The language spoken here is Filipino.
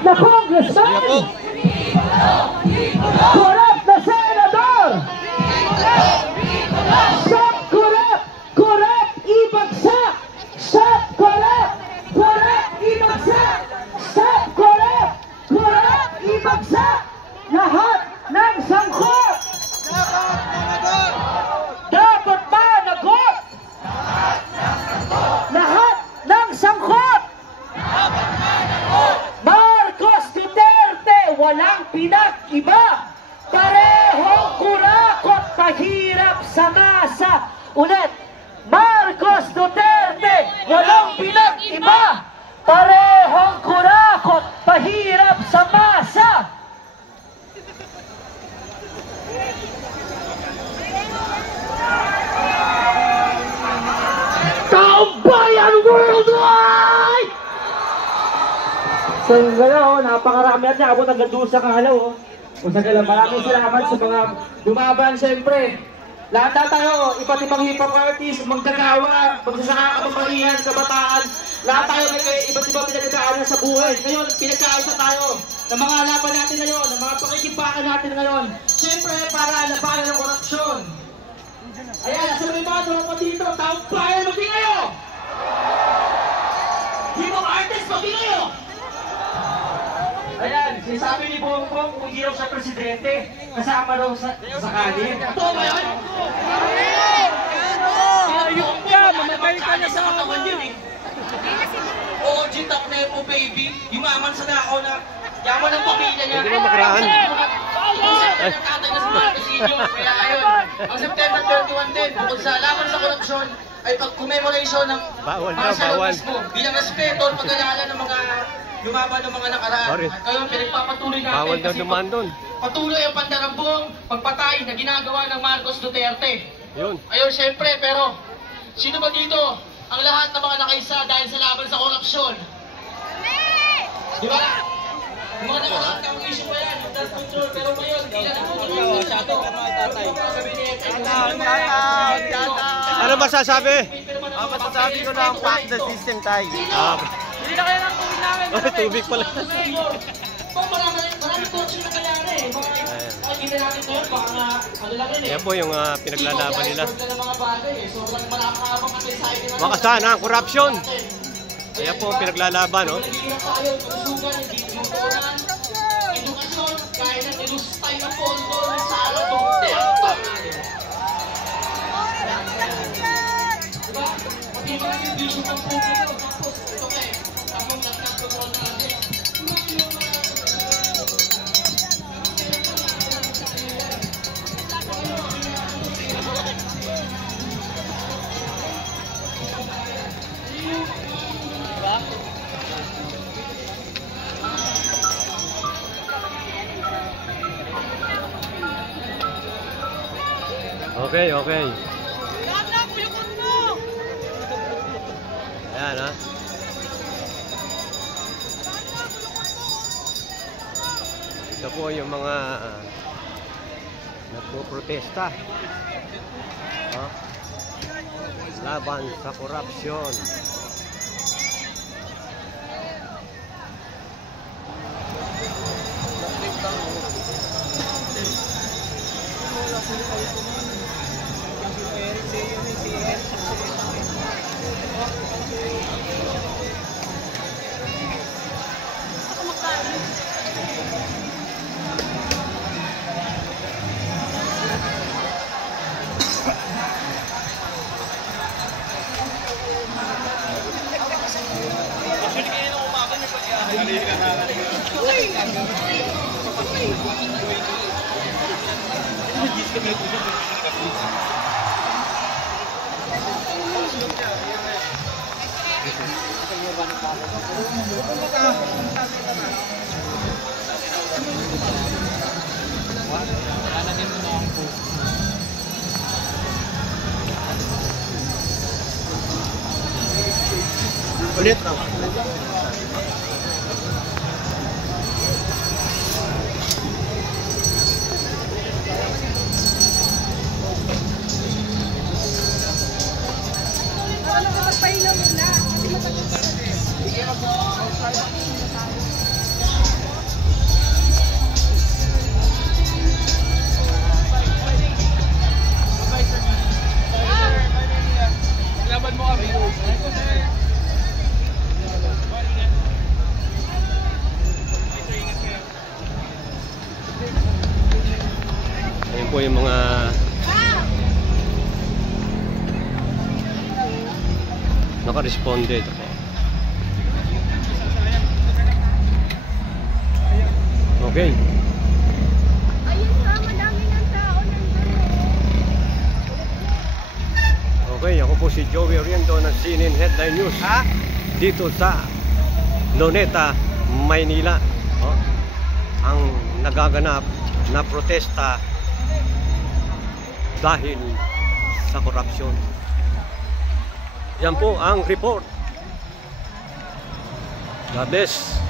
na congressman, korap na senador, stop korap ibagsak, stop korap ibagsak, stop korap ibagsak, lahat ng sangkot dapat managot, lahat ng sangkot. Marcos Duterte walang pinag-iba, parehong kurakot mahirap sa masa. Ulit, Marcos Duterte walang pinag-iba, parehong kurakot mahirap sa masa. Taumbayan worldwide! So gano'n, napakarami at naabot hanggang doon sa Kalaw. O sa gano'n, maraming salamat sa mga lumaban siyempre. Lahat na tayo, iba't ibang hip-hop artist, magdagawa, magsasaka, kababaihan, kabataan. Lahat tayo may iba't ibang pinagdaanan sa buhay. Ngayon, pinagkaisa tayo ng mga laban natin ngayon, ng mga pakikipakan natin ngayon. Siyempre, para labanan ng korupsyon. Ayan, nasa may mga tropa dito, taong bayan, maging kayo! Hip-hop artist, maging kayo! Ayan, sinasabi ni Bongbong kung hindi raw siya presidente, kasama raw sa kanin. Ito ba yun? Ayun ka, mamatay ka na sa katawan yun eh. Oo, G-Top na po baby, yumaman sa nakaw na yaman ng pamilya niya. Hindi ba makaraan? Kaya ayun, ang September 31 din, bukod sa laban sa korupsyon, ay pag-commemoration ng mismo, bilang respeto at pag-alala ng mga lumaban ng mga nakaraan. Ngayon, pinagpapatuloy natin bawal daw dumaan doon. Patuloy ang pandarambong pagpatay na ginagawa ng Marcos Duterte. Yun. Ayun, syempre, pero sino ba dito ang lahat ng mga nakaisa dahil sa laban sa korupsyon? Di ba? Yung mga nakakatang issue pa yan, yung drug control, pero ngayon, hindi na naputuloy. Ano masasabi? Ang masasabi ko na ang pack the system tayo. Hindi na kaya ng tubig namin. Tubig pala. Maraming corruption na nangyari. Nakikita natin ito yun, baka nga, ano lang yun eh. Yan po yung pinaglalaban nila. Sobrang malakabang at excited na. Makasan ang korupsyon. Yan po ang pinaglalaban, no? Edukasyon, kaya na nilustay ng pondo ng Sara Duterte. Diba? Pati mga yung vision ng publiko. Tapos, ito kayo, tapos nagkakaroon natin. Okay, okay. Ayan, ha? Ito po yung mga nagpo-protesta. Laban sa korupsyon. Ulit na. Magpahinga muna kasi matagal pa rin. po yung mga naka-responde ito po. Okay. Ayun nga, madami ng tao nandun. Okay, ako po si Joey Oriento ng CNN Headline News. Dito sa Luneta, Maynila. Oh, ang nagaganap na protesta dahil sa korupsyon. Yan po ang report. God bless.